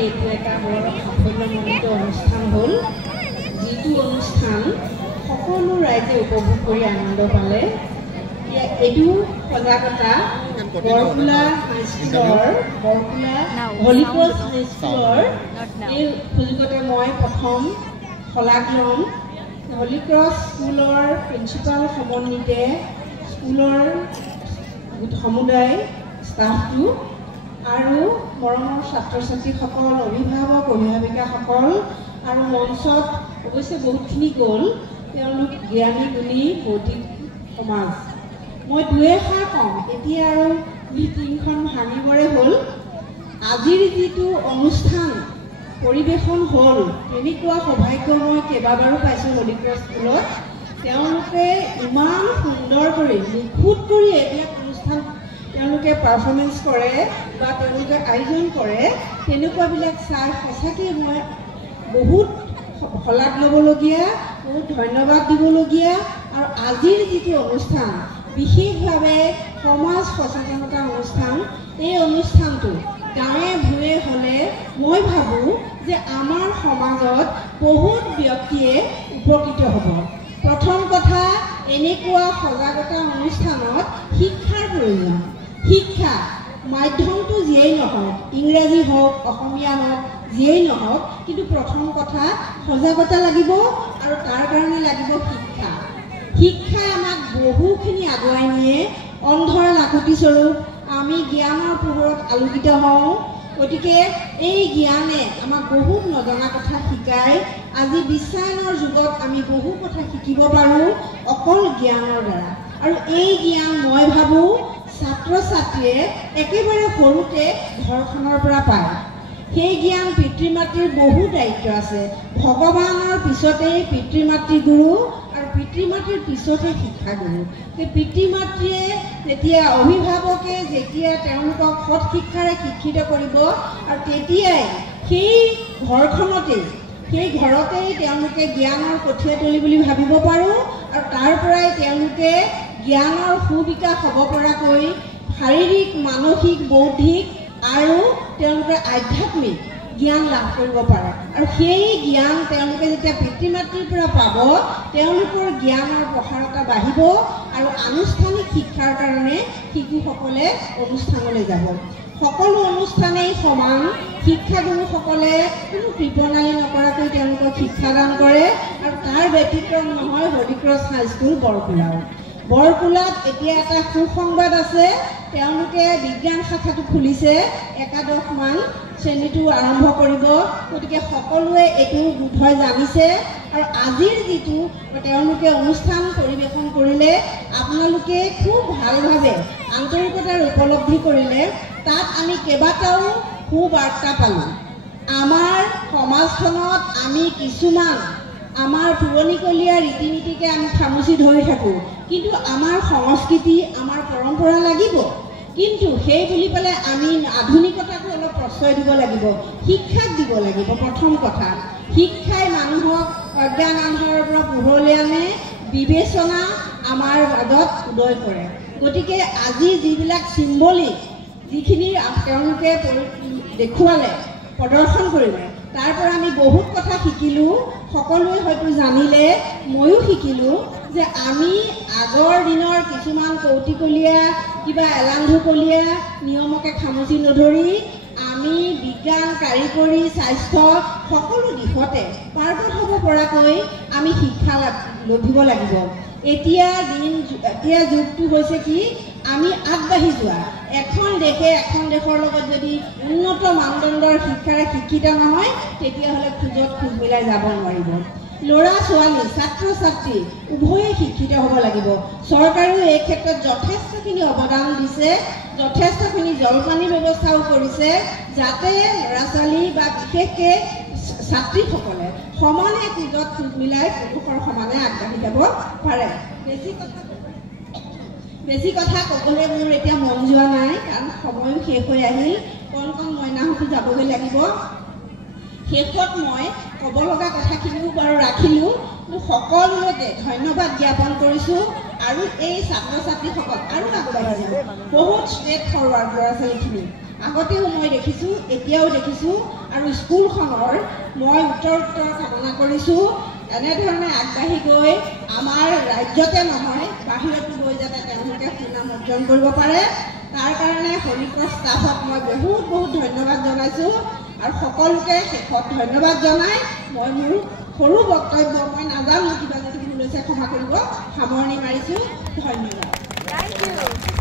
এইটো এটা বৰ সাফল্যমণ্ডিত অনুষ্ঠান হ'ল যিটো অনুষ্ঠান সকলো ৰাইজে উপভোগ কৰি আনন্দ পালে এইটো সজাগতা বৰকুলা হাইস্কুলৰ বৰকুলা হলিক্ৰছ হাইস্কুলৰ এই সুযোগতে মই প্ৰথম শলাগ ল'ম হলিক্ৰছ স্কুলৰ প্ৰিন্সিপাল সমন্বিতে স্কুলৰ সমুদায় ষ্টাফটো আৰু মৰমৰ ছাত্ৰ ছাত্ৰীসকল অভিভাৱক অভিভাৱিকাসকল আৰু মঞ্চত অৱশ্যে বহুতখিনি গ'ল তেওঁলোক জ্ঞানী গুণী বৌদ্ধিক সমাজ মই দুই এষাৰ কম এতিয়া আৰু মিটিংখন ভাঙিবৰে হ'ল আজিৰ যিটো অনুষ্ঠান পৰিৱেশন হ'ল তেনেকুৱা সৌভাগ্য মই কেইবাবাৰো পাইছোঁ হলিক্ৰছ স্কুলত তেওঁলোকে ইমান সুন্দৰ কৰি নিখুঁত কৰি এইবিলাক অনুষ্ঠান তেওঁলোকে পাৰফৰ্মেঞ্চ কৰে বা তেওঁলোকে আয়োজন কৰে তেনেকুৱাবিলাক চাই সঁচাকৈ মই বহুত শলাগ ল'বলগীয়া বহুত ধন্যবাদ দিবলগীয়া আৰু আজিৰ যিটো অনুষ্ঠান বিশেষভাৱে সমাজ সচেতনতা অনুষ্ঠান এই অনুষ্ঠানটো গাঁৱে ভূঞে হ'লে মই ভাবোঁ যে আমাৰ সমাজত বহুত ব্যক্তিয়ে উপকৃত হ'ব প্ৰথম কথা এনেকুৱা সজাগতা অনুষ্ঠানত শিক্ষাৰ প্ৰয়োজন শিক্ষা মাধ্যমটো যিয়েই নহওক ইংৰাজী হওক অসমীয়া হওক যিয়েই নহওক কিন্তু প্ৰথম কথা সজাগতা লাগিব আৰু তাৰ কাৰণে লাগিব শিক্ষা শিক্ষাই আমাক বহুখিনি আগুৱাই নিয়ে অন্ধৰ লাখুটিস্বৰূপ আমি জ্ঞানৰ পোহৰত আলোকিত হওঁ গতিকে এই জ্ঞানে আমাক বহুত নজনা কথা শিকায় আজি বিশ্বায়নৰ যুগত আমি বহু কথা শিকিব পাৰোঁ অকল জ্ঞানৰ দ্বাৰা আৰু এই জ্ঞান মই ভাবোঁ ছাত্ৰ ছাত্ৰীয়ে একেবাৰে সৰুতে ঘৰখনৰ পৰা পায় সেই জ্ঞান পিতৃ মাতৃৰ বহু দায়িত্ব আছে ভগৱানৰ পিছতেই পিতৃ মাতৃ গুৰু আৰু পিতৃ মাতৃৰ পিছতে শিক্ষাগুৰু সেই পিতৃ মাতৃয়ে যেতিয়া অভিভাৱকে যেতিয়া তেওঁলোকক সৎ শিক্ষাৰে শিক্ষিত কৰিব আৰু তেতিয়াই সেই ঘৰখনতেই সেই ঘৰতেই তেওঁলোকে জ্ঞানৰ কঠীয়াতলি বুলি ভাবিব পাৰোঁ আৰু তাৰ পৰাই তেওঁলোকে জ্ঞানৰ সুবিকাশ হ'ব পৰাকৈ শাৰীৰিক মানসিক বৌদ্ধিক আৰু তেওঁলোকে আধ্যাত্মিক জ্ঞান লাভ কৰিব পাৰে আৰু সেই জ্ঞান তেওঁলোকে যেতিয়া পিতৃ মাতৃৰ পৰা পাব তেওঁলোকৰ জ্ঞানৰ প্ৰসাৰতা বাঢ়িব আৰু আনুষ্ঠানিক শিক্ষাৰ কাৰণে শিশুসকলে অনুষ্ঠানলৈ যাব সকলো অনুষ্ঠানেই সমান শিক্ষাগুৰুসকলে কোনো কৃপণালি নকৰাকৈ তেওঁলোকক শিক্ষাদান কৰে আৰু তাৰ ব্যতিক্ৰম নহয় হলিক্ৰছ হাইস্কুল বৰকুলাত এতিয়া এটা সুসংবাদ আছে তেওঁলোকে বিজ্ঞান শাখাটো খুলিছে একাদশমান শ্ৰেণীটো আৰম্ভ কৰিব গতিকে সকলোৱে এইটো বোধহয় জানিছে আৰু আজিৰ যিটো তেওঁলোকে অনুষ্ঠান পৰিৱেশন কৰিলে আপোনালোকে খুব ভালভাৱে আন্তৰিকতাৰ উপলব্ধি কৰিলে তাত আমি কেইবাটাও সুবাৰ্তা পালোঁ আমাৰ সমাজখনত আমি কিছুমান আমাৰ পুৰণিকলীয়া ৰীতি নীতিকে আমি খামুচি ধৰি থাকোঁ কিন্তু আমাৰ সংস্কৃতি আমাৰ পৰম্পৰা লাগিব কিন্তু সেই বুলি পেলাই আমি আধুনিকতাকো অলপ প্ৰশ্ৰয় দিব লাগিব শিক্ষাক দিব লাগিব প্ৰথম কথা শিক্ষাই মানুহক অজ্ঞান আন্ধাৰৰ পৰা পোহৰলৈ আনে বিবেচনা আমাৰ মাজত উদয় কৰে গতিকে আজি যিবিলাক চিম্বলিক যিখিনি তেওঁলোকে দেখুৱালে প্ৰদৰ্শন কৰিলে তাৰ পৰা আমি বহুত কথা শিকিলোঁ সকলোৱে হয়তো জানিলে ময়ো শিকিলোঁ যে আমি আগৰ দিনৰ কিছুমান কৌটিকলীয়া কিবা এলান্ধুকলীয়া নিয়মকে খামুচি নধৰি আমি বিজ্ঞান কাৰিকৰী স্বাস্থ্য সকলো দিশতে পাৰ্গত হ'ব পৰাকৈ আমি শিক্ষা লভিব লাগিব এতিয়া যুগটো হৈছে কি আমি আগবাঢ়ি যোৱা এখন দেশৰ লগত যদি উন্নত মানদণ্ডৰ শিক্ষাৰে শিক্ষিত নহয় তেতিয়াহ'লে খোজ মিলাই যাব নোৱাৰিব ল'ৰা ছোৱালী ছাত্ৰ ছাত্ৰী উভয়ে শিক্ষিত হ'ব লাগিব চৰকাৰেও এই ক্ষেত্ৰত যথেষ্টখিনি অৱদান দিছে যথেষ্টখিনি জলপানীৰ ব্যৱস্থাও কৰিছে যাতে ল'ৰা ছোৱালী বা বিশেষকৈ ছাত্ৰীসকলে সমানে খোজ মিলাই পুৰুষৰ সমানে আগবাঢ়ি যাব পাৰে বেছি কথা ক'বলৈ মোৰ এতিয়া মন যোৱা নাই কাৰণ সময়ো শেষ হৈ আহিল কণ মইনাহঁতো যাবগৈ লাগিব শেষত মই ক'ব লগা কথাখিনিও বাৰু ৰাখিলোঁ সকলোকে ধন্যবাদ জ্ঞাপন কৰিছোঁ আৰু এই ছাত্ৰ ছাত্ৰীসকল আৰু আগবাঢ়ি যাব বহুত ষ্ট্ৰেট ফৰৱাৰ্ড ল'ৰা ছোৱালীখিনি আগতেও মই দেখিছোঁ এতিয়াও দেখিছোঁ আৰু স্কুলখনৰ মই উত্তৰ কামনা কৰিছোঁ এনেধৰণে আগবাঢ়ি গৈ আমাৰ ৰাজ্যতে নহয় বাহিৰতো গৈ যাতে তেওঁলোকে সুনাম অৰ্জন কৰিব পাৰে তাৰ কাৰণে সৈনিকৰ ষ্টাফক মই বহুত ধন্যবাদ জনাইছোঁ আৰু সকলোকে শেষত ধন্যবাদ জনাই মই মোৰ সৰু বক্তব্য মই নাজানো কিবা যদি ভুল হৈছে ক্ষমা কৰিব সামৰণি মাৰিছোঁ ধন্যবাদ।